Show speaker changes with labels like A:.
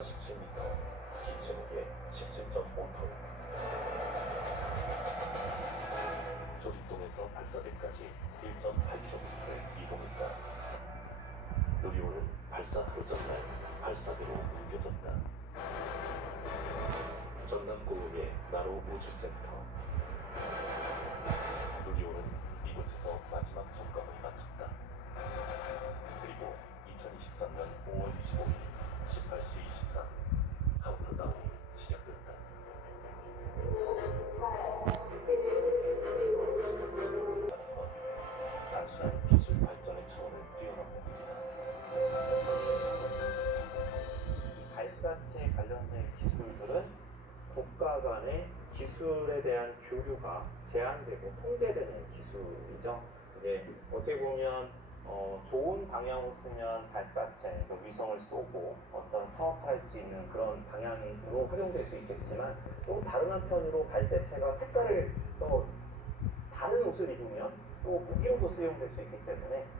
A: 17m, 기체 무게 17.5톤. 조립동에서 발사대까지 1.8km를 이동했다. 누리호는 발사 하루 전날 발사대로 옮겨졌다. 전남 고흥의 나로 우주센터. 단순한 기술 발전의 차원을 뛰어넘는
B: 발사체 관련된 기술들은 국가 간의 기술에 대한 교류가 제한되고 통제되는 기술이죠. 이제 어떻게 보면 어, 좋은 방향으로 쓰면 발사체, 그 위성을 쏘고 어떤 사업할 수 있는 그런 방향으로 활용될 수 있겠지만 또 다른 한편으로 발사체가 색깔을 또 다른 옷을 입으면 또 무기로도 쓰용될 수 있기 때문에